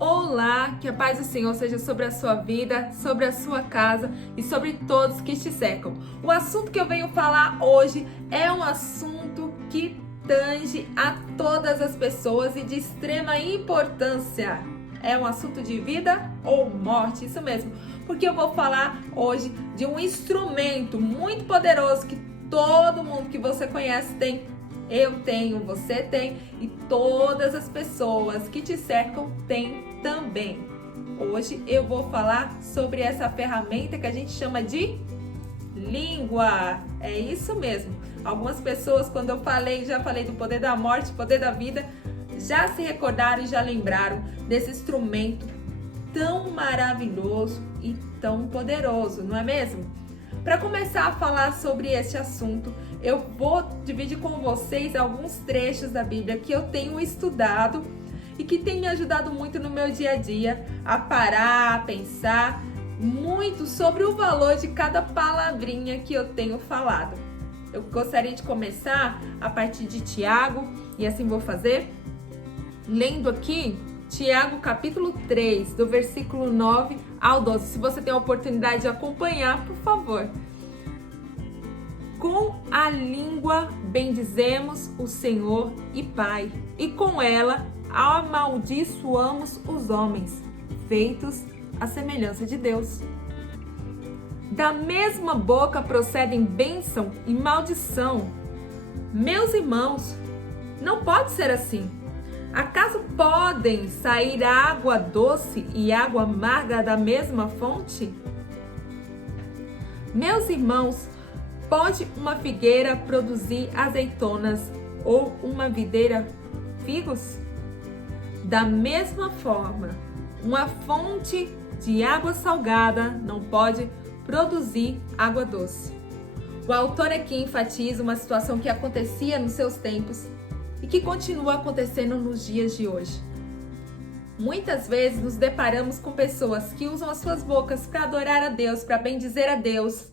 Olá, que a paz do Senhor seja sobre a sua vida, sobre a sua casa e sobre todos que te cercam. O assunto que eu venho falar hoje é um assunto que tange a todas as pessoas e de extrema importância. É um assunto de vida ou morte, isso mesmo, porque eu vou falar hoje de um instrumento muito poderoso que todo mundo que você conhece tem. Eu tenho, você tem e todas as pessoas que te cercam têm também. Hoje eu vou falar sobre essa ferramenta que a gente chama de língua. É isso mesmo. Algumas pessoas, quando eu já falei do poder da morte, poder da vida, já se recordaram e já lembraram desse instrumento tão maravilhoso e tão poderoso, não é mesmo? Para começar a falar sobre este assunto, eu vou dividir com vocês alguns trechos da Bíblia que eu tenho estudado e que tem me ajudado muito no meu dia a dia a parar, a pensar muito sobre o valor de cada palavrinha que eu tenho falado. Eu gostaria de começar a partir de Tiago e assim vou fazer, lendo aqui Tiago capítulo 3, do versículo 9 ao 12. Se você tem a oportunidade de acompanhar, por favor. Com a língua bendizemos o Senhor e Pai, e com ela amaldiçoamos os homens, feitos à semelhança de Deus. Da mesma boca procedem bênção e maldição. Meus irmãos, não pode ser assim. Acaso podem sair água doce e água amarga da mesma fonte? Meus irmãos, pode uma figueira produzir azeitonas ou uma videira figos? Da mesma forma, uma fonte de água salgada não pode produzir água doce. O autor aqui enfatiza uma situação que acontecia nos seus tempos e que continua acontecendo nos dias de hoje. Muitas vezes nos deparamos com pessoas que usam as suas bocas para adorar a Deus, para bendizer a Deus,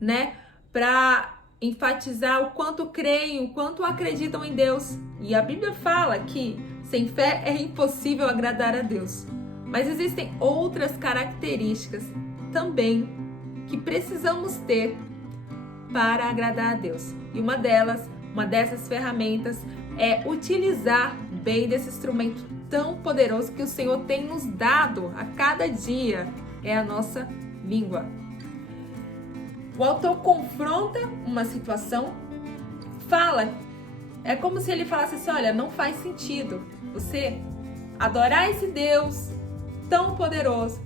né? Para enfatizar o quanto creem, o quanto acreditam em Deus. E a Bíblia fala que sem fé é impossível agradar a Deus. Mas existem outras características também que precisamos ter para agradar a Deus. E uma dessas ferramentas é utilizar bem desse instrumento tão poderoso que o Senhor tem nos dado a cada dia, é a nossa língua. O autor confronta uma situação, é como se ele falasse assim, olha, não faz sentido você adorar esse Deus tão poderoso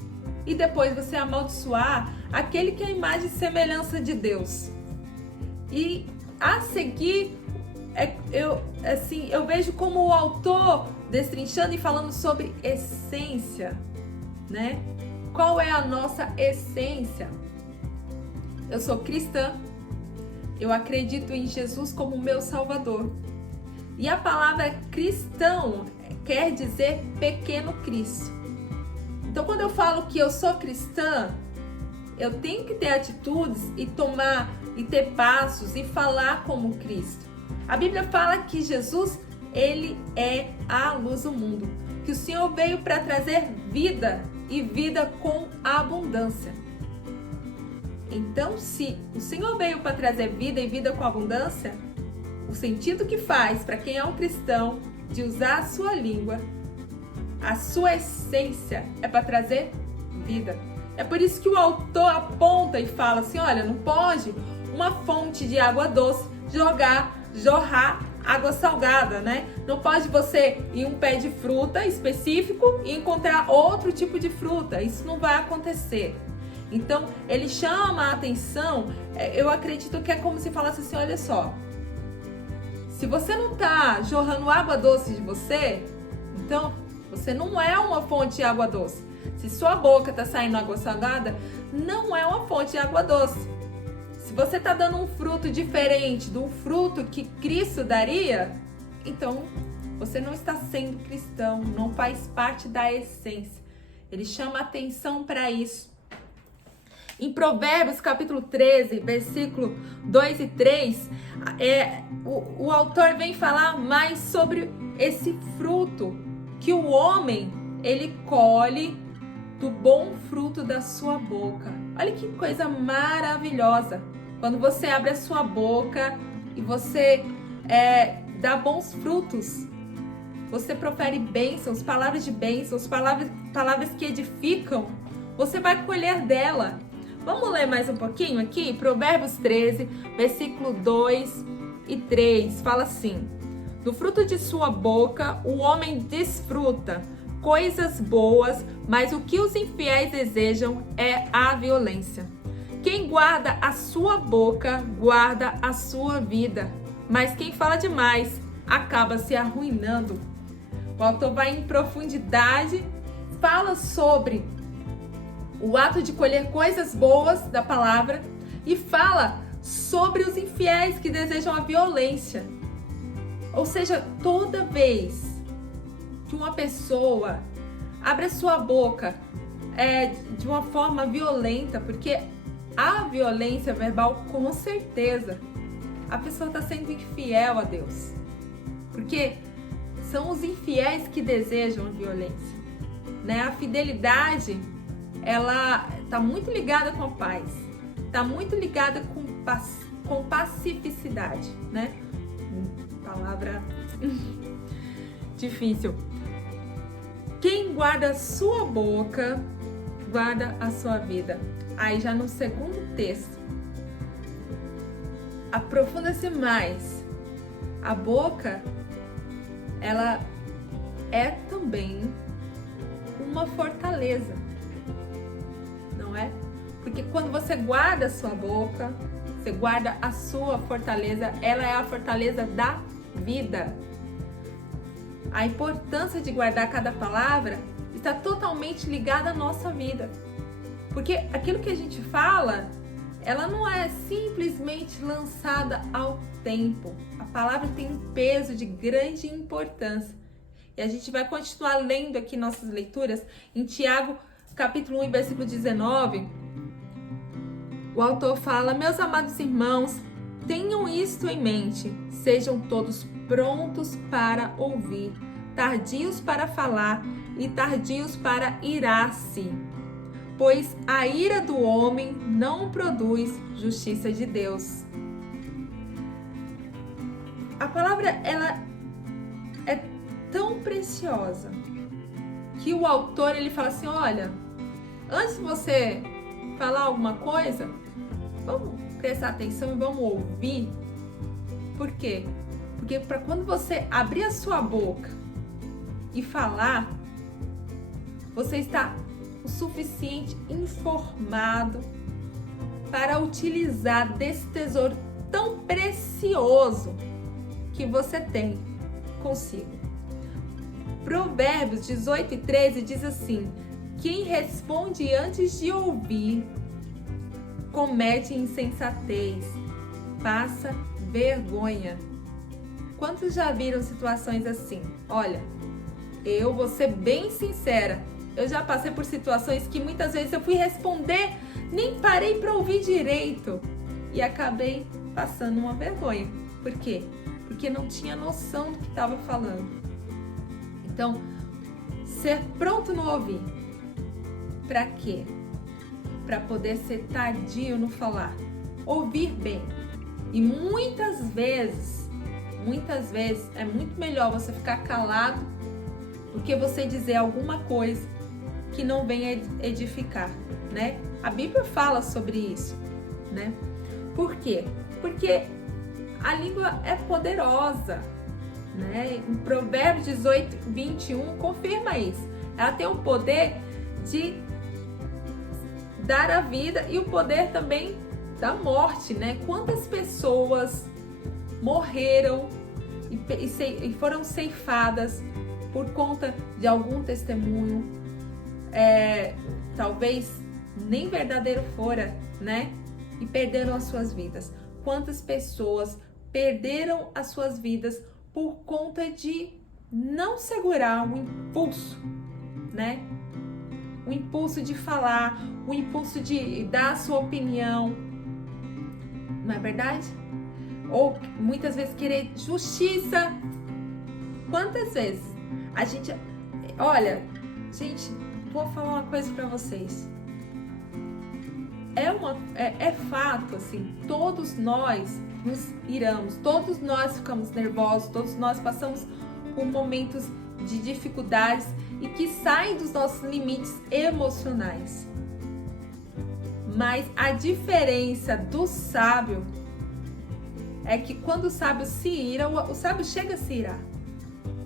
e depois você amaldiçoar aquele que é a imagem e semelhança de Deus. E a seguir, eu vejo como o autor destrinchando e falando sobre essência, né? Qual é a nossa essência? Eu sou cristã, eu acredito em Jesus como meu Salvador. E a palavra cristão quer dizer pequeno Cristo. Então, quando eu falo que eu sou cristã, eu tenho que ter atitudes e ter passos e falar como Cristo. A Bíblia fala que Jesus, ele é a luz do mundo, que o Senhor veio para trazer vida e vida com abundância. Então, se o Senhor veio para trazer vida e vida com abundância, o sentido que faz para quem é um cristão de usar a sua língua, a sua essência é para trazer vida. É por isso que o autor aponta e fala assim, olha, não pode uma fonte de água doce jorrar água salgada, né? Não pode você ir um pé de fruta específico e encontrar outro tipo de fruta. Isso não vai acontecer. Então, ele chama a atenção, eu acredito que é como se falasse assim, olha só, se você não está jorrando água doce de você, então você não é uma fonte de água doce. Se sua boca está saindo água salgada, não é uma fonte de água doce. Se você está dando um fruto diferente do fruto que Cristo daria, então você não está sendo cristão, não faz parte da essência. Ele chama atenção para isso. Em Provérbios capítulo 13, versículo 2 e 3, o autor vem falar mais sobre esse fruto que o homem ele colhe do bom fruto da sua boca. Olha que coisa maravilhosa. Quando você abre a sua boca e você dá bons frutos, você profere bênçãos, palavras de bênçãos, palavras que edificam, você vai colher dela. Vamos ler mais um pouquinho aqui? Provérbios 13, versículo 2 e 3, fala assim: do fruto de sua boca o homem desfruta coisas boas, mas o que os infiéis desejam é a violência. Quem guarda a sua boca, guarda a sua vida, mas quem fala demais acaba se arruinando. O autor vai em profundidade, fala sobre o ato de colher coisas boas da palavra e fala sobre os infiéis que desejam a violência. Ou seja, toda vez que uma pessoa abre a sua boca de uma forma violenta, porque a violência verbal, com certeza, a pessoa está sendo infiel a Deus. Porque são os infiéis que desejam a violência, né? A fidelidade, ela está muito ligada com a paz, está muito ligada com pacificidade, né? Palavra difícil. Quem guarda a sua boca, guarda a sua vida. Aí já no segundo texto, aprofunda-se mais. A boca, ela é também uma fortaleza, não é? Porque quando você guarda a sua boca, você guarda a sua fortaleza, ela é a fortaleza da vida. A importância de guardar cada palavra está totalmente ligada à nossa vida. Porque aquilo que a gente fala, ela não é simplesmente lançada ao tempo. A palavra tem um peso de grande importância. E a gente vai continuar lendo aqui nossas leituras em Tiago, capítulo 1, versículo 19. O autor fala: meus amados irmãos, tenham isto em mente, sejam todos prontos para ouvir, tardios para falar e tardios para irar-se, pois a ira do homem não produz justiça de Deus. A palavra, ela é tão preciosa que o autor, ele fala assim: olha, antes de você falar alguma coisa, vamos prestar atenção e vamos ouvir. Por quê? Porque para quando você abrir a sua boca e falar, você está o suficiente informado para utilizar desse tesouro tão precioso que você tem consigo. Provérbios 18 e 13 diz assim: quem responde antes de ouvir comete insensatez, passa vergonha. Quantos já viram situações assim? Olha, eu vou ser bem sincera, eu já passei por situações que muitas vezes eu fui responder, nem parei para ouvir direito e acabei passando uma vergonha. Por quê? Porque não tinha noção do que estava falando. Então, ser pronto no ouvir. Para quê? Para poder ser tardio no falar. Ouvir bem. E muitas vezes é muito melhor você ficar calado do que você dizer alguma coisa que não venha edificar, né? A Bíblia fala sobre isso, né? Por quê? Porque a língua é poderosa, né? Em Provérbios 18, 21 confirma isso. Ela tem o poder de dar a vida e o poder também da morte, né? Quantas pessoas morreram e foram ceifadas por conta de algum testemunho, talvez nem verdadeiro fora, né? E perderam as suas vidas. Quantas pessoas perderam as suas vidas por conta de não segurar o impulso, né? O impulso de falar, o impulso de dar a sua opinião, não é verdade? Ou muitas vezes querer justiça. Quantas vezes a gente, olha, Gente, vou falar uma coisa para vocês. É fato, assim, todos nós nos iramos, todos nós ficamos nervosos, todos nós passamos por momentos de dificuldades e que saem dos nossos limites emocionais. Mas a diferença do sábio é que quando o sábio se ira, o sábio chega a se irar.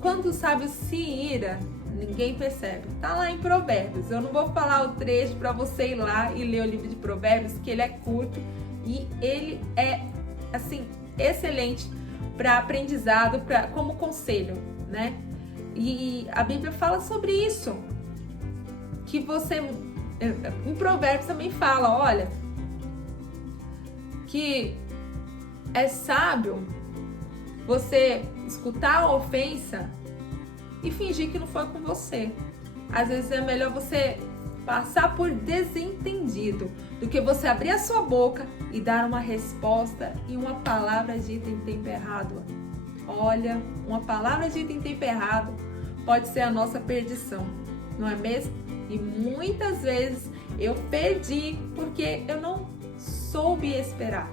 Quando o sábio se ira, ninguém percebe. Tá lá em Provérbios. Eu não vou falar o trecho para você ir lá e ler o livro de Provérbios, que ele é curto e ele é, assim, excelente para aprendizado, como conselho, né? E a Bíblia fala sobre isso. Que você, em Provérbios também fala, olha, que é sábio você escutar a ofensa e fingir que não foi com você. Às vezes é melhor você passar por desentendido do que você abrir a sua boca e dar uma resposta e uma palavra dita em tempo errado. Olha, uma palavra dita em tempo errado pode ser a nossa perdição, não é mesmo? E muitas vezes eu perdi porque eu não soube esperar.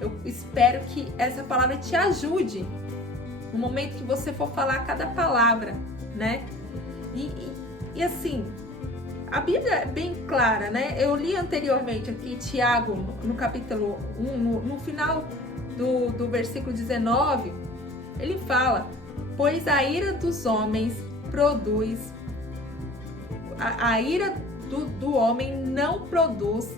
Eu espero que essa palavra te ajude no momento que você for falar cada palavra, né? E assim, a Bíblia é bem clara, né? Eu li anteriormente aqui Tiago, no capítulo 1, no final do versículo 19, ele fala: pois a ira dos homens produz, a ira do homem não produz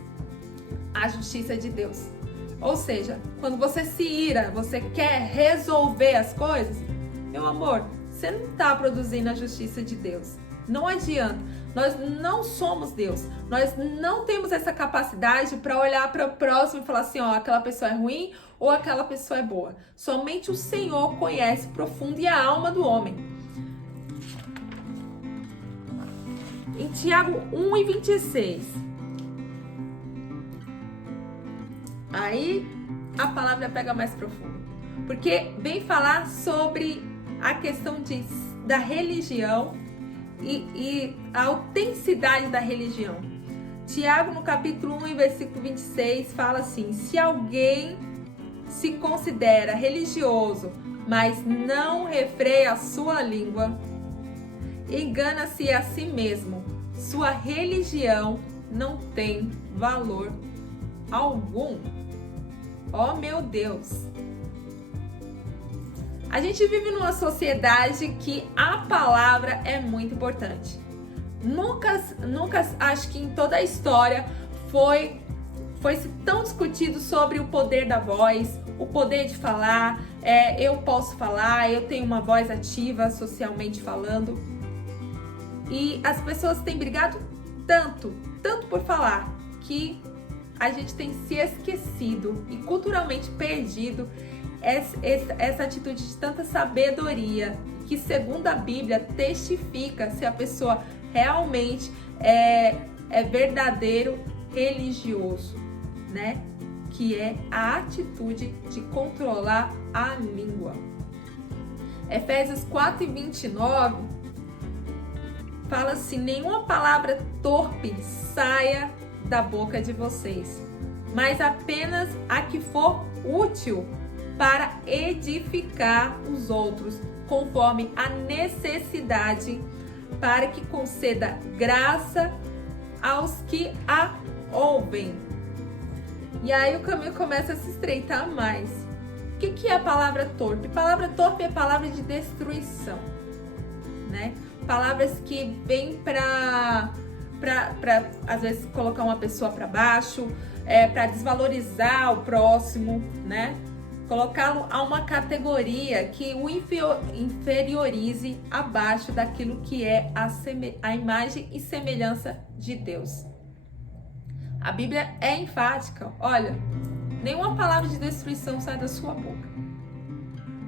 a justiça de Deus. Ou seja, quando você se ira, você quer resolver as coisas, meu amor, você não está produzindo a justiça de Deus. Não adianta. Nós não somos Deus. Nós não temos essa capacidade para olhar para o próximo e falar assim, ó, aquela pessoa é ruim ou aquela pessoa é boa. Somente o Senhor conhece profundo e a alma do homem. Em Tiago 1:26. Aí a palavra pega mais profundo, porque vem falar sobre a questão da religião e a autenticidade da religião. Tiago, no capítulo 1, versículo 26, fala assim: se alguém se considera religioso, mas não refreia a sua língua, engana-se a si mesmo. Sua religião não tem valor algum. Oh, meu Deus! A gente vive numa sociedade que a palavra é muito importante. Nunca acho que em toda a história foi tão discutido sobre o poder da voz, o poder de falar. Eu posso falar, eu tenho uma voz ativa socialmente falando. E as pessoas têm brigado tanto por falar, que a gente tem se esquecido e culturalmente perdido essa atitude de tanta sabedoria, que segundo a Bíblia testifica se a pessoa realmente é verdadeiro religioso, né? Que é a atitude de controlar a língua. Efésios 4:29 fala assim: nenhuma palavra torpe saia da boca de vocês, mas apenas a que for útil para edificar os outros, conforme a necessidade, para que conceda graça aos que a ouvem. E aí o caminho começa a se estreitar mais. O que é a palavra torpe? Palavra torpe é palavra de destruição, né? Palavras que vêm para às vezes colocar uma pessoa para baixo, para desvalorizar o próximo, né? Colocá-lo a uma categoria que o inferiorize abaixo daquilo que é a imagem e semelhança de Deus. A Bíblia é enfática. Olha, nenhuma palavra de destruição sai da sua boca,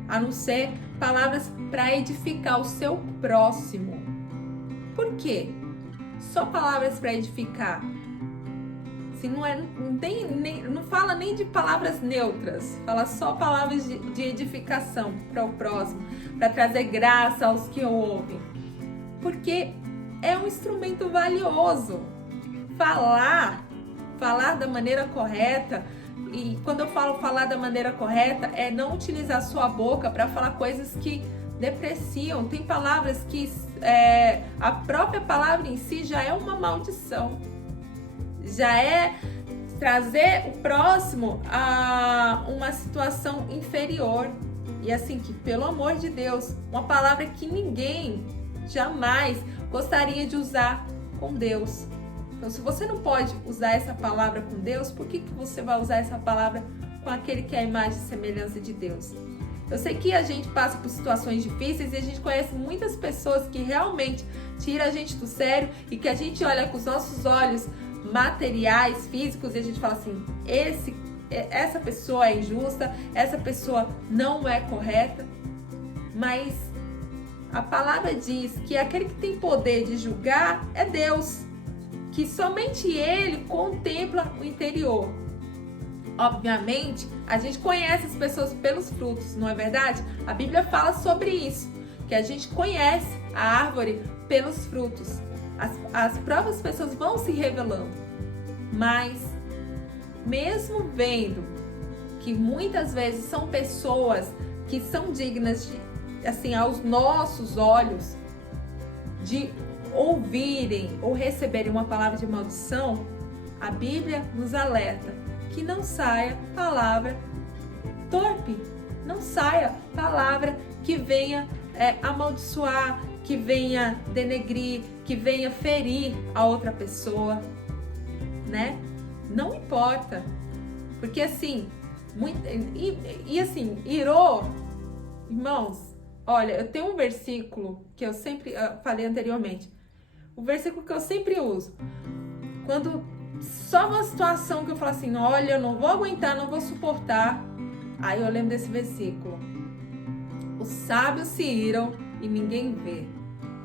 a não ser palavras para edificar o seu próximo. Por quê? Só palavras para edificar. Se não fala nem de palavras neutras, fala só palavras de edificação para o próximo, para trazer graça aos que o ouvem. Porque é um instrumento valioso. Falar da maneira correta, e quando eu falo falar da maneira correta, é não utilizar sua boca para falar coisas que depreciam. Tem palavras que a própria palavra em si já é uma maldição, já é trazer o próximo a uma situação inferior. E assim, que pelo amor de Deus, uma palavra que ninguém jamais gostaria de usar com Deus. Então, se você não pode usar essa palavra com Deus, por que você vai usar essa palavra com aquele que é a imagem e semelhança de Deus? Eu sei que a gente passa por situações difíceis e a gente conhece muitas pessoas que realmente tiram a gente do sério e que a gente olha com os nossos olhos materiais, físicos, e a gente fala assim, essa pessoa é injusta, essa pessoa não é correta. Mas a palavra diz que aquele que tem poder de julgar é Deus, que somente Ele contempla o interior. Obviamente, a gente conhece as pessoas pelos frutos, não é verdade? A Bíblia fala sobre isso, que a gente conhece a árvore pelos frutos. As próprias pessoas vão se revelando, mas mesmo vendo que muitas vezes são pessoas que são dignas de, assim, aos nossos olhos, de ouvirem ou receberem uma palavra de maldição, a Bíblia nos alerta que não saia palavra torpe, não saia palavra que venha amaldiçoar, que venha denegrir, que venha ferir a outra pessoa, né? Não importa, porque assim, assim, irou, irmãos, olha, eu tenho um versículo que eu sempre falei anteriormente, o versículo que eu sempre uso, quando só uma situação que eu falo assim, olha, eu não vou aguentar, não vou suportar, aí eu lembro desse versículo, os sábios se iram e ninguém vê.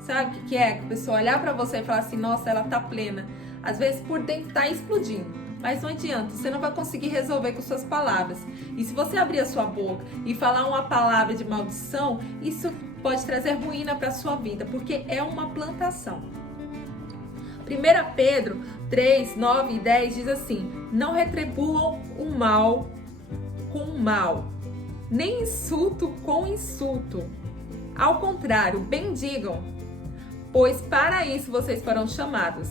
Sabe o que é? Que a pessoa olhar pra você e falar assim, nossa, ela tá plena, às vezes por dentro tá explodindo, mas não adianta, você não vai conseguir resolver com suas palavras. E se você abrir a sua boca e falar uma palavra de maldição, isso pode trazer ruína para sua vida, porque é uma plantação. 1 Pedro 3, 9 e 10 diz assim, não retribuam o mal com o mal, nem insulto com insulto. Ao contrário, bendigam, pois para isso vocês foram chamados,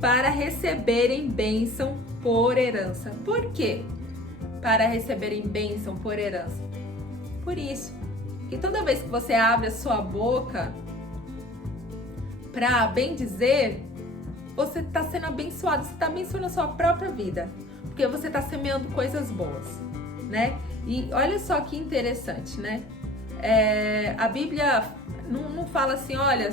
para receberem bênção por herança. Por quê? Para receberem bênção por herança. Por isso, que toda vez que você abre a sua boca para bendizer, você está sendo abençoado, você está abençoando a sua própria vida, porque você está semeando coisas boas, né? E olha só que interessante, né? A Bíblia não fala assim, olha,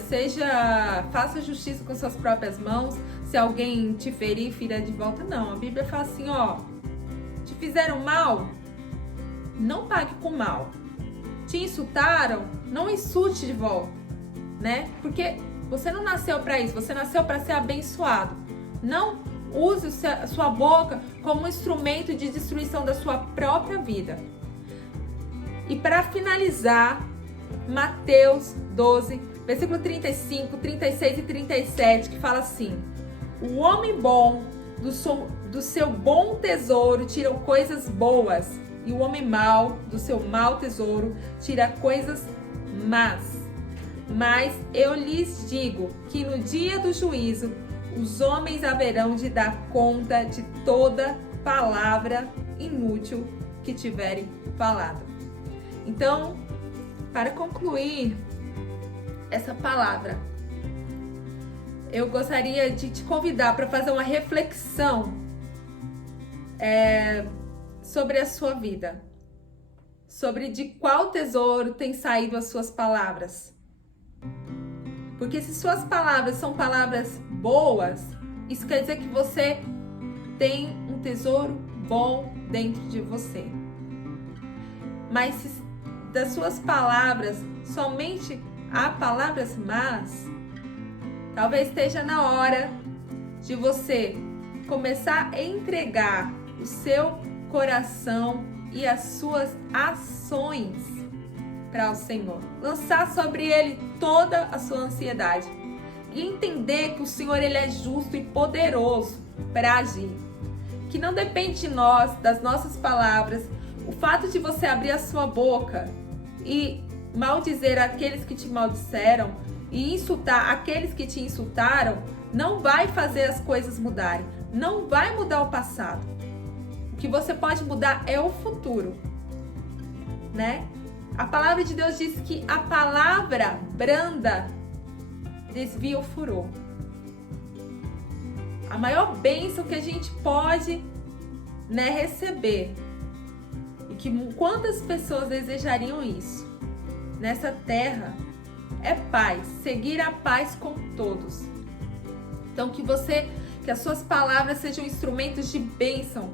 faça justiça com suas próprias mãos, se alguém te ferir, fira de volta. Não, a Bíblia fala assim, ó, te fizeram mal, não pague com mal. Te insultaram, não insulte de volta, né? Porque você não nasceu para isso, você nasceu para ser abençoado. Não use a sua boca como um instrumento de destruição da sua própria vida. E para finalizar, Mateus 12, versículo 35, 36 e 37, que fala assim, o homem bom do seu bom tesouro tira coisas boas, e o homem mau do seu mau tesouro tira coisas más. Mas eu lhes digo que no dia do juízo, os homens haverão de dar conta de toda palavra inútil que tiverem falado. Então, para concluir essa palavra, eu gostaria de te convidar para fazer uma reflexão sobre a sua vida, sobre de qual tesouro tem saído as suas palavras. Porque se suas palavras são palavras boas, isso quer dizer que você tem um tesouro bom dentro de você. Mas se das suas palavras somente há palavras más, talvez esteja na hora de você começar a entregar o seu coração e as suas ações para o Senhor. Lançar sobre Ele toda a sua ansiedade e entender que o Senhor ele é justo e poderoso para agir. Que não depende de nós, das nossas palavras. O fato de você abrir a sua boca e maldizer aqueles que te maldisseram e insultar aqueles que te insultaram não vai fazer as coisas mudarem. Não vai mudar o passado. O que você pode mudar é o futuro, né? A palavra de Deus diz que a palavra branda desvia o furor. A maior bênção que a gente pode, né, receber. E que quantas pessoas desejariam isso nessa terra é paz, seguir a paz com todos. Então que as suas palavras sejam instrumentos de bênção.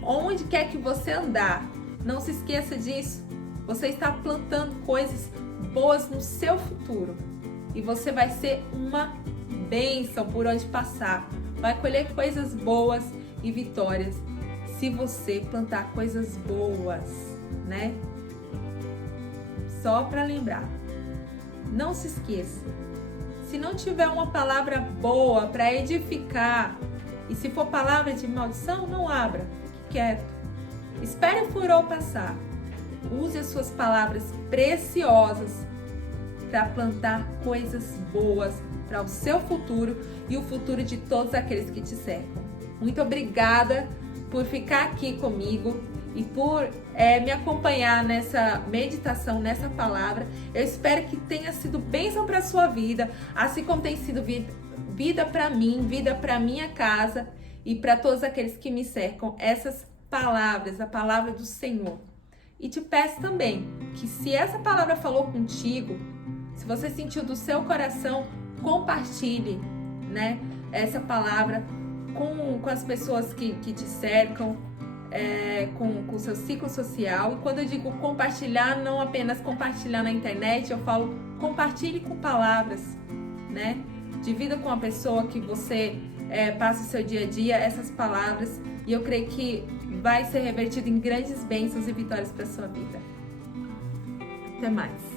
Onde quer que você andar, não se esqueça disso. Você está plantando coisas boas no seu futuro. E você vai ser uma bênção por onde passar. Vai colher coisas boas e vitórias se você plantar coisas boas, né? Só para lembrar. Não se esqueça. Se não tiver uma palavra boa para edificar, e se for palavra de maldição, não abra. Fique quieto. Espere o furor passar. Use as suas palavras preciosas para plantar coisas boas para o seu futuro e o futuro de todos aqueles que te cercam. Muito obrigada por ficar aqui comigo e por me acompanhar nessa meditação, nessa palavra. Eu espero que tenha sido bênção para a sua vida, assim como tem sido vida para mim, vida para minha casa e para todos aqueles que me cercam. Essas palavras, a palavra do Senhor. E te peço também que se essa palavra falou contigo, se você sentiu do seu coração, compartilhe, né, essa palavra com as pessoas que te cercam, com o seu ciclo social. E quando eu digo compartilhar, não apenas compartilhar na internet, eu falo compartilhe com palavras, né? Divida com a pessoa que você passa o seu dia a dia essas palavras e eu creio que vai ser revertido em grandes bênçãos e vitórias para a sua vida. Até mais!